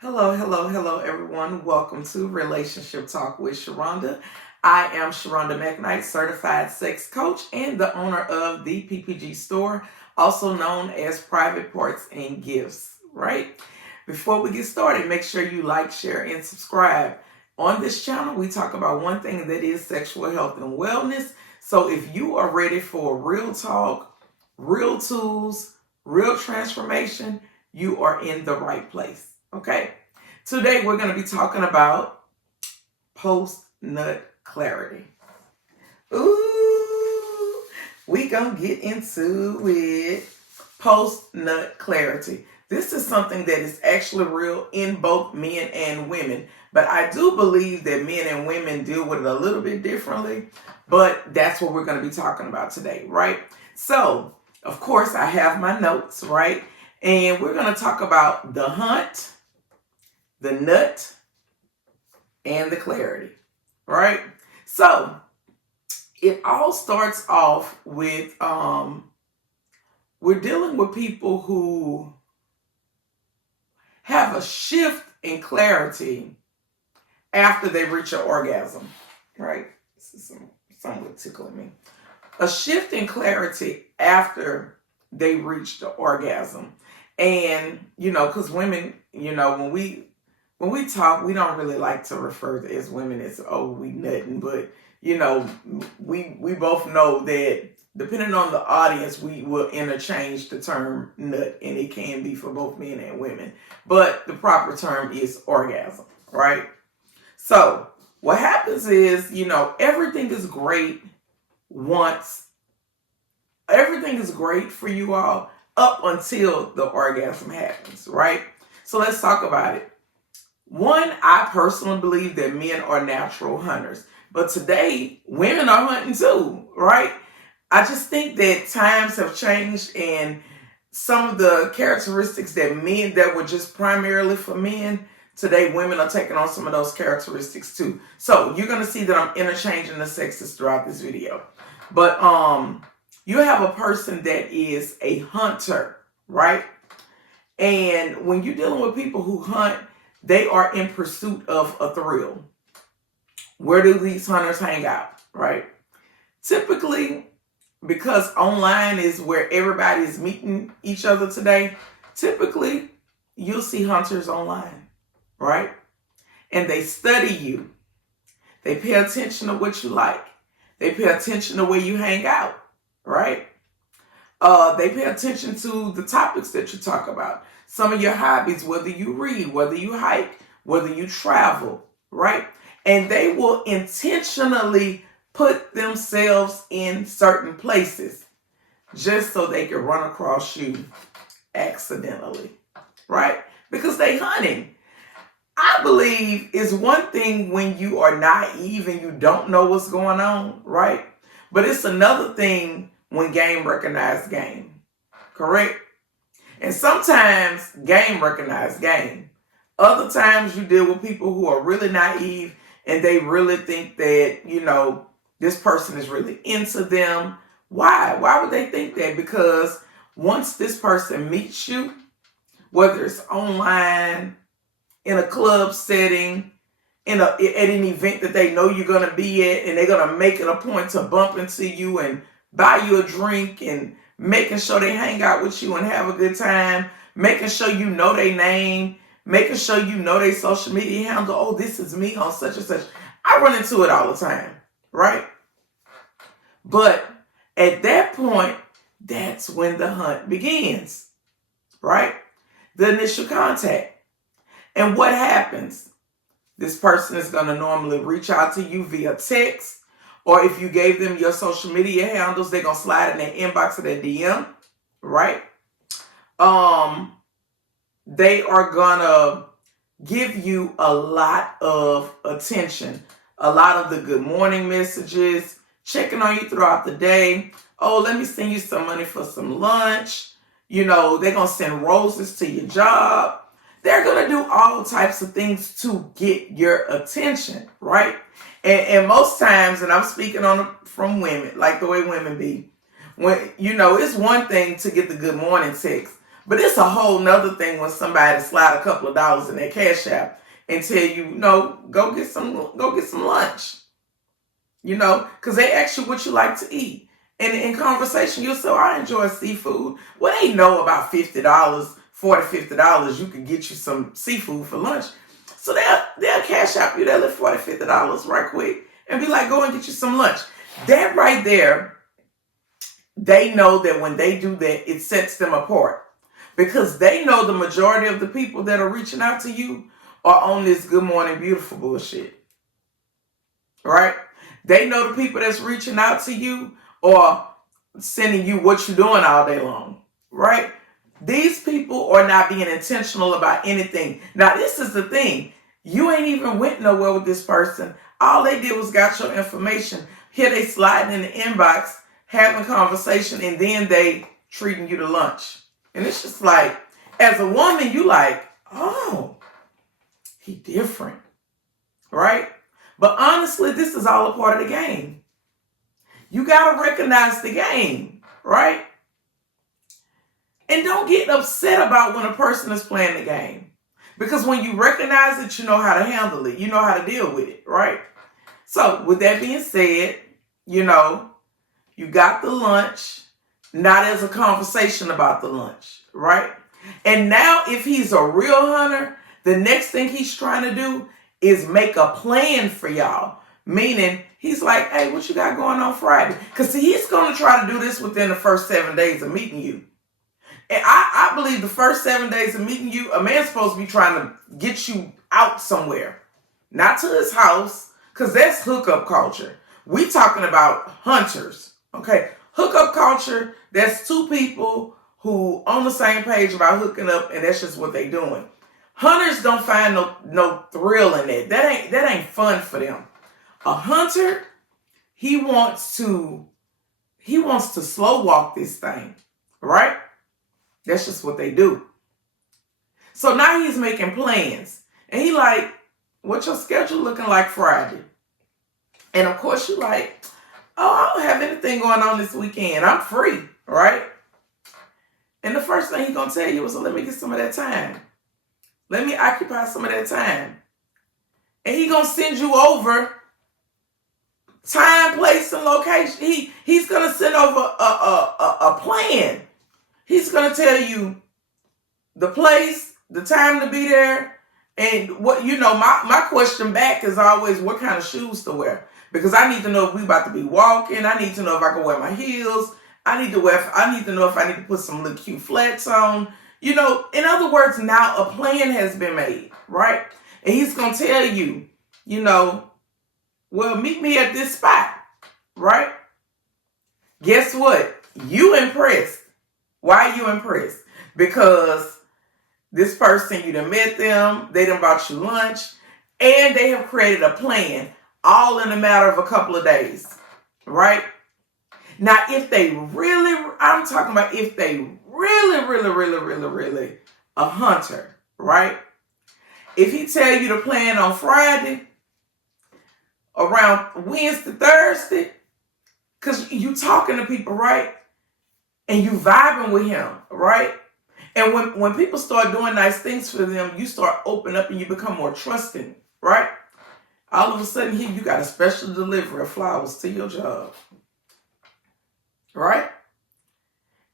Hello, hello, hello, everyone. Welcome to Relationship Talk with Sharonda. I am Sharonda McKnight, certified sex coach and the owner of the PPG store, also known as Private Parts and Gifts, right? Before we get started, make sure you like, share, and subscribe. On this channel, we talk about one thing that is sexual health and wellness. So if you are ready for real talk, real tools, real transformation, you are in the right place. Okay, today we're going to be talking about post-nut clarity. Ooh, we gonna get into it. Post-nut clarity. This is something that is actually real in both men and women, but I do believe that men and women deal with it a little bit differently, but that's what we're going to be talking about today, right? So, of course, I have my notes, right? And we're going to talk about the hunt, the nut, and the clarity, right? So it all starts off with we're dealing with people who have a shift in clarity after they reach an orgasm, right? This is somewhat tickling me. A shift in clarity after they reach the orgasm. And, because women, when we talk, we don't really like to refer to as women as, oh, we nutting, but we both know that depending on the audience, we will interchange the term nut, and it can be for both men and women. But the proper term is orgasm, right? So what happens is, everything is great everything is great for you all up until the orgasm happens, right? So let's talk about it. One, I personally believe that men are natural hunters, but today women are hunting too, right? I just think that times have changed, and some of the characteristics that were just primarily for men, today women are taking on some of those characteristics too. So you're going to see that I'm interchanging the sexes throughout this video. But you have a person that is a hunter, right? And when you're dealing with people who hunt, they are in pursuit of a thrill. Where do these hunters hang out, right? Typically, because online is where everybody is meeting each other today, typically you'll see hunters online, right? And they study you. They pay attention to what you like. They pay attention to where you hang out, right? They pay attention to the topics that you talk about. Some of your hobbies, whether you read, whether you hike, whether you travel, right? And they will intentionally put themselves in certain places just so they can run across you accidentally, right? Because they hunting. I believe it's one thing when you are naive and you don't know what's going on, right? But it's another thing when game recognize game, correct? And sometimes game recognize game. Other times you deal with people who are really naive and they really think that, this person is really into them. Why? Why would they think that? Because once this person meets you, whether it's online, in a club setting, at an event that they know you're going to be at, and they're going to make it a point to bump into you and buy you a drink, and making sure they hang out with you and have a good time, making sure you know their name, making sure you know their social media handle. Oh, this is me on such and such. I run into it all the time, right? But at that point, that's when the hunt begins, right? The initial contact. And what happens? This person is going to normally reach out to you via text, or if you gave them your social media handles, they're going to slide in their inbox or their DM, right? They are going to give you a lot of attention, a lot of the good morning messages, checking on you throughout the day. Oh, let me send you some money for some lunch. They're going to send roses to your job. They're going to do all types of things to get your attention, right? And most times, and I'm speaking from women, like the way women be, when, it's one thing to get the good morning text, But it's a whole nother thing when somebody slide a couple of dollars in their Cash App and tell you, no, go get some lunch. Because they ask you what you like to eat. And in conversation, you'll say, I enjoy seafood. Well, they know about $50, $50 you can get you some seafood for lunch. So they'll Cash App you that little $40, $50 right quick and be like, go and get you some lunch. That right there, they know that when they do that, it sets them apart. Because they know the majority of the people that are reaching out to you are on this good morning beautiful bullshit. Right? They know the people that's reaching out to you or sending you what you're doing all day long. Right? These people are not being intentional about anything. Now, this is the thing. You ain't even went nowhere with this person. All they did was got your information. Here they sliding in the inbox, having conversation, and then they treating you to lunch. And it's just like, as a woman, you like, oh, he different. Right? But honestly, this is all a part of the game. You got to recognize the game, right? And don't get upset about when a person is playing the game. Because when you recognize it, you know how to handle it. You know how to deal with it, right? So with that being said, you got the lunch, not as a conversation about the lunch, right? And now if he's a real hunter, the next thing he's trying to do is make a plan for y'all. Meaning, he's like, hey, what you got going on Friday? Because he's going to try to do this within the first 7 days of meeting you. And I believe the first 7 days of meeting you, a man's supposed to be trying to get you out somewhere. Not to his house, because that's hookup culture. We talking about hunters, okay? Hookup culture, that's two people who on the same page about hooking up, and that's just what they doing. Hunters don't find no thrill in it. That ain't fun for them. A hunter, he wants to slow walk this thing, right? That's just what they do. So now he's making plans. And he like, what's your schedule looking like Friday? And of course you're like, oh, I don't have anything going on this weekend. I'm free, right? And the first thing he's going to tell you is, let me get some of that time. Let me occupy some of that time. And he's going to send you over time, place, and location. He's going to send over a plan. He's going to tell you the place, the time to be there, and what, my question back is always what kind of shoes to wear. Because I need to know if we about to be walking. I need to know if I can wear my heels. I need to know if I need to put some little cute flats on. In other words, now a plan has been made, right? And he's going to tell you, well, meet me at this spot, right? Guess what? You impressed. Why are you impressed? Because this person, you done met them, they done bought you lunch, and they have created a plan, all in a matter of a couple of days, right? Now, if they really, I'm talking about if they really a hunter, right? If he tell you to plan on Friday, around Wednesday, Thursday, because you talking to people, right? And you vibing with him, right? And when people start doing nice things for them, you start opening up and you become more trusting, right? All of a sudden here, you got a special delivery of flowers to your job, right?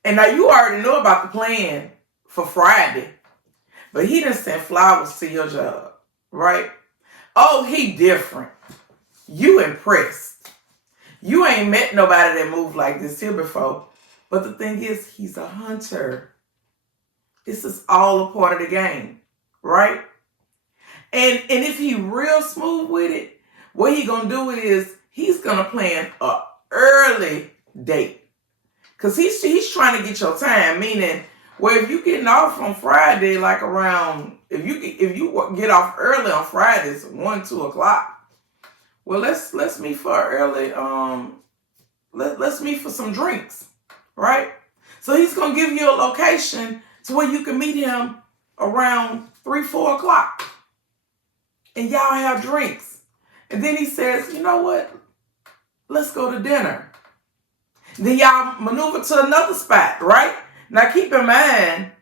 And now you already know about the plan for Friday, but he done sent flowers to your job, right? Oh, he different. You impressed. You ain't met nobody that moved like this here before. But the thing is, he's a hunter. This is all a part of the game, right? And if he real smooth with it, what he gonna do is he's gonna plan a early date. Because he's trying to get your time, meaning, well, if you getting off on Friday, like around, if you get off early on Fridays, 1, 2 o'clock, well, let's meet for early, let's meet for some drinks, right? So he's going to give you a location to where you can meet him around 3, 4 o'clock. And y'all have drinks. And then he says, you know what? Let's go to dinner. Then y'all maneuver to another spot, right? Now keep in mind,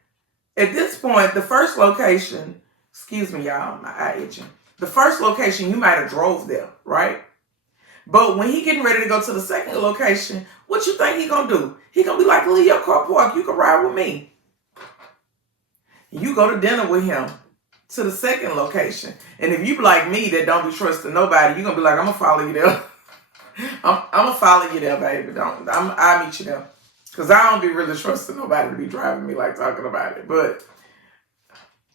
At this point, the first location, excuse me, y'all, my eye itching. The first location, you might have drove there, right? But when he getting ready to go to the second location, what you think he gonna do? He gonna be like, leave your car parked, you can ride with me. You go to dinner with him to the second location. And if you like me that don't be trusting nobody, you're gonna be like, I'm gonna follow you there. I'm gonna follow you there, baby. I'll meet you there. Cause I don't be really trusting nobody to be driving me like talking about it. But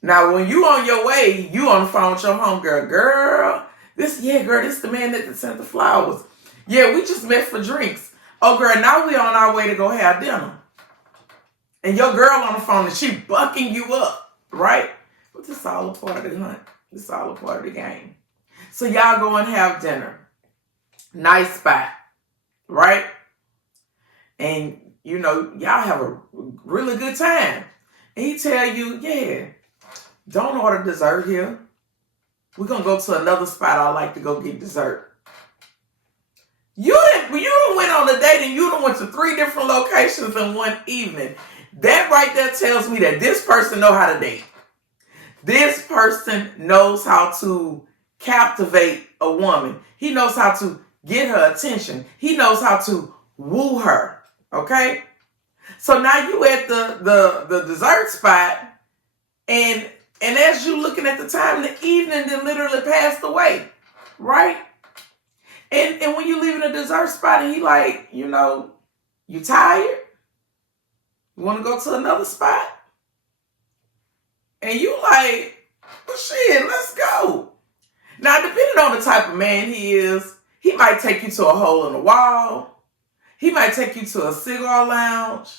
now when you on your way, you on the phone with your homegirl. Girl, this the man that sent the flowers. Yeah, we just met for drinks. Oh girl, now we on our way to go have dinner. And your girl on the phone and she bucking you up, right? But this is all a part of the hunt. This is all a part of the game. So y'all go and have dinner. Nice spot, right? And you know, y'all have a really good time. And he tell you, yeah, don't order dessert here. We're going to go to another spot I like to go get dessert. You went on a date and you done went to 3 different locations in one evening. That right there tells me that this person know how to date. This person knows how to captivate a woman. He knows how to get her attention. He knows how to woo her. Okay? So now you at the dessert spot, and as you looking at the time, the evening then literally passed away, right? And when you leaving a dessert spot and he like, you know, you tired? You want to go to another spot? And you like, well, shit, let's go. Now, depending on the type of man he is, he might take you to a hole in the wall. He might take you to a cigar lounge.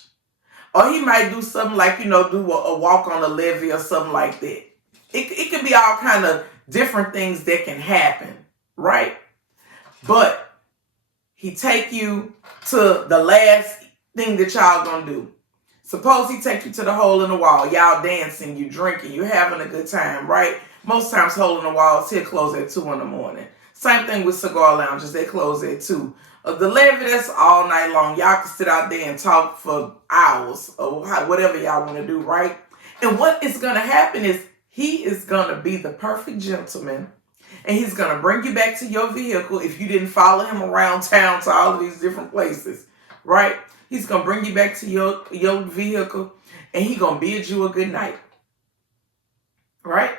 Or he might do something like, you know, do a walk on the levee or something like that. It could be all kind of different things that can happen, right? But he take you to the last thing that y'all gonna do. Suppose he take you to the hole in the wall. Y'all dancing, you drinking, you having a good time, right? Most times hole in the walls here close at 2 in the morning. Same thing with cigar lounges. They close at 2. The levee, that's all night long. Y'all can sit out there and talk for hours or whatever y'all want to do, right? And what is going to happen is he is going to be the perfect gentleman, and he's going to bring you back to your vehicle if you didn't follow him around town to all of these different places, right? He's going to bring you back to your vehicle, and he's going to bid you a good night, right?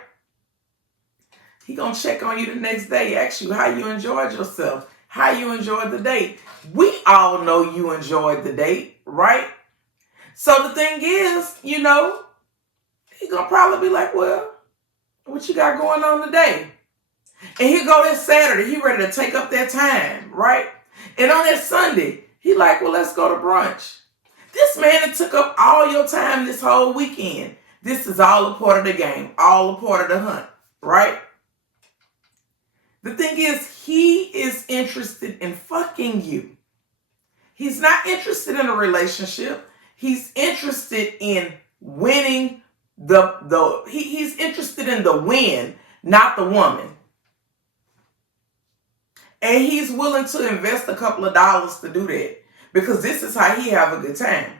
He's going to check on you the next day, ask you how you enjoyed yourself, how you enjoyed the date. We all know you enjoyed the date, right? So the thing is, you know, he's going to probably be like, well, what you got going on today? And he go this Saturday, he ready to take up that time, right? And on that Sunday, he like, well, let's go to brunch. This man that took up all your time this whole weekend. This is all a part of the game, all a part of the hunt, right? The thing is, he is interested in fucking you. He's not interested in a relationship. He's interested in winning he's interested in the win, not the woman. And he's willing to invest a couple of dollars to do that because this is how he have a good time.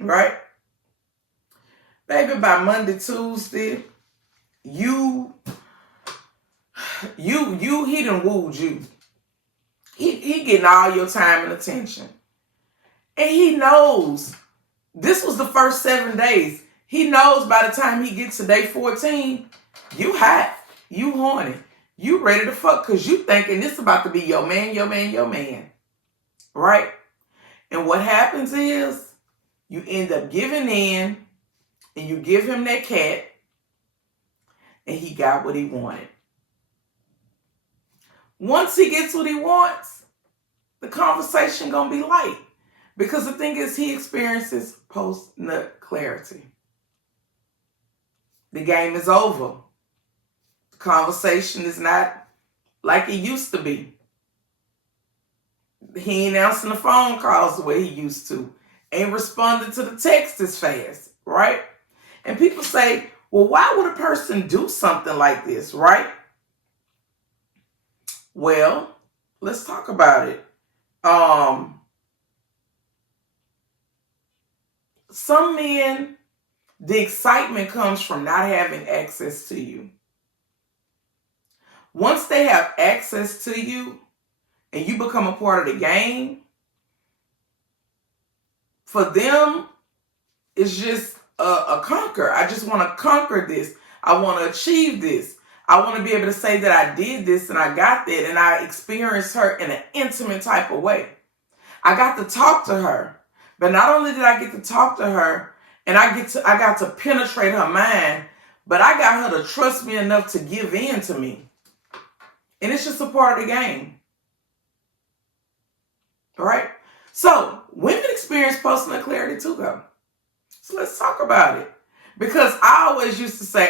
Right? Baby, by Monday, Tuesday, he done wooed you. He getting all your time and attention. And he knows this was the first 7 days. He knows by the time he gets to day 14, you hot, you horny, you ready to fuck because you thinking this about to be your man, your man, your man. Right? And what happens is you end up giving in and you give him that cat and he got what he wanted. Once he gets what he wants, the conversation gonna be light. Because the thing is, he experiences post-nut clarity. The game is over. The conversation is not like it used to be. He ain't answering the phone calls the way he used to. Ain't responding to the text as fast, right? And people say, well, why would a person do something like this, right? Well, let's talk about it. Some men The excitement comes from not having access to you. Once they have access to you and you become a part of the game, for them, it's just a conquer. I just want to conquer this. I want to achieve this. I want to be able to say that I did this and I got that, and I experienced her in an intimate type of way. I got to talk to her. But not only did I get to talk to her and I got to penetrate her mind, but I got her to trust me enough to give in to me. And it's just a part of the game. All right? So, women experience personal clarity too, though. So let's talk about it. Because I always used to say,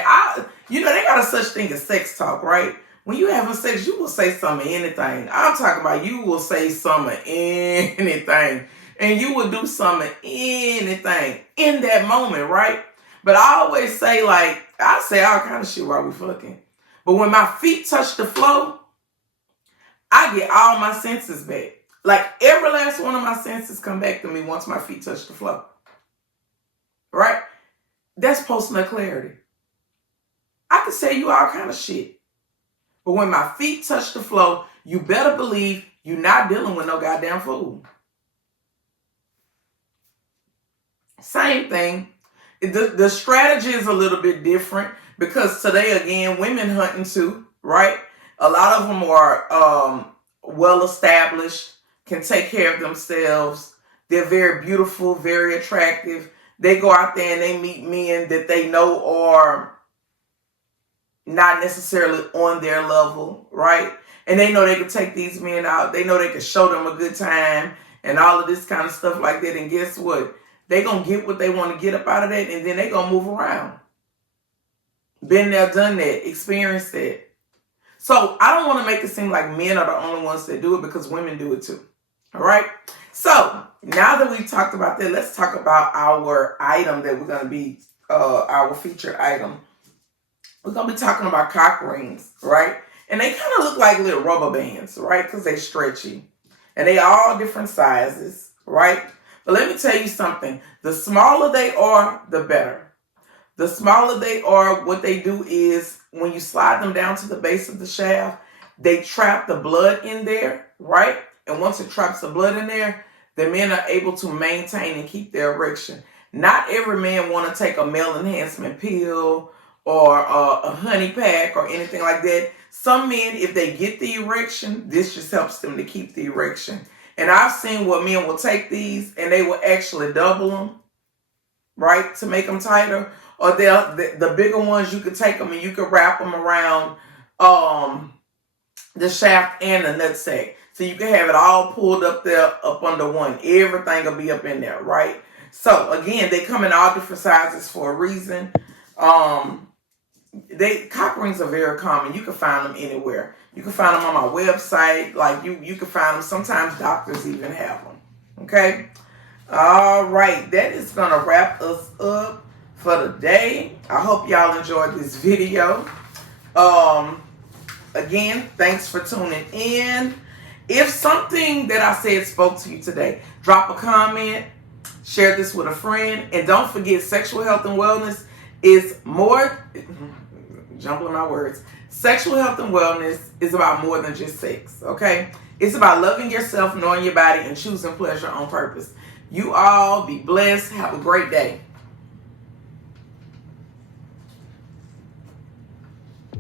they got a such thing as sex talk, right? When you having sex, you will say some of anything. I'm talking about you will say some of anything. And you will do some of anything in that moment, right? But I always say, I say all kind of shit while we fucking. But when my feet touch the floor, I get all my senses back. Like every last one of my senses come back to me once my feet touch the floor. Right? That's post-nut clarity. I can say you all kind of shit. But when my feet touch the floor, you better believe you're not dealing with no goddamn fool. Same thing. The strategy is a little bit different because today, again, women hunting too, right? A lot of them are well-established, can take care of themselves. They're very beautiful, very attractive. They go out there and they meet men that they know are not necessarily on their level, right? And they know they can take these men out. They know they can show them a good time and all of this kind of stuff like that. And guess what? They going to get what they want to get up out of that, and then they going to move around. Been there, done that, experienced that. So I don't want to make it seem like men are the only ones that do it, because women do it too. All right? So now that we've talked about that, let's talk about our item that we're going to be, our featured item. We're going to be talking about cock rings, right? And they kind of look like little rubber bands, right? Because they're stretchy. And they all different sizes, right? But let me tell you something. The smaller they are, the better. The smaller they are, what they do is when you slide them down to the base of the shaft, they trap the blood in there, right? And once it traps the blood in there, the men are able to maintain and keep their erection. Not every man want to take a male enhancement pill or a honey pack or anything like that. Some men, if they get the erection, this just helps them to keep the erection. And I've seen where men will take these and they will actually double them, right, to make them tighter. Or the bigger ones, you could take them and you could wrap them around the shaft and the nutsack. So you can have it all pulled up there, up under one. Everything will be up in there, right? So again, they come in all different sizes for a reason. Cock rings are very common. You can find them anywhere. You can find them on my website. Like you can find them. Sometimes doctors even have them. Okay. All right. That is gonna wrap us up for the day. I hope y'all enjoyed this video. Again, thanks for tuning in. If something that I said spoke to you today, drop a comment, share this with a friend, and don't forget, sexual health and wellness is more, jumbling my words, sexual health and wellness is about more than just sex, okay? It's about loving yourself, knowing your body, and choosing pleasure on purpose. You all be blessed. Have a great day.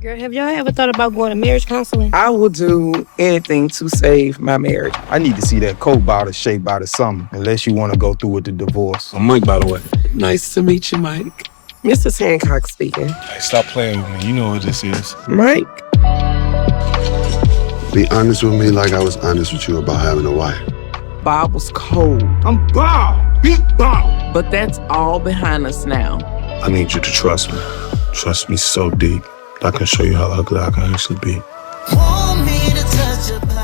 Girl, have y'all ever thought about going to marriage counseling? I will do anything to save my marriage. I need to see that Coke bottle shaped out of something, unless you want to go through with the divorce. I'm Mike, by the way. Nice to meet you, Mike. Mrs. Hancock speaking. Hey, stop playing with me. You know what this is. Mike. Be honest with me like I was honest with you about having a wife. Bob was cold. I'm Bob. Big Bob. But that's all behind us now. I need you to trust me. Trust me so deep. I can show you how ugly I can actually be.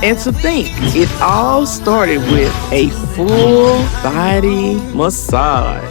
And to think, it all started with a full body massage.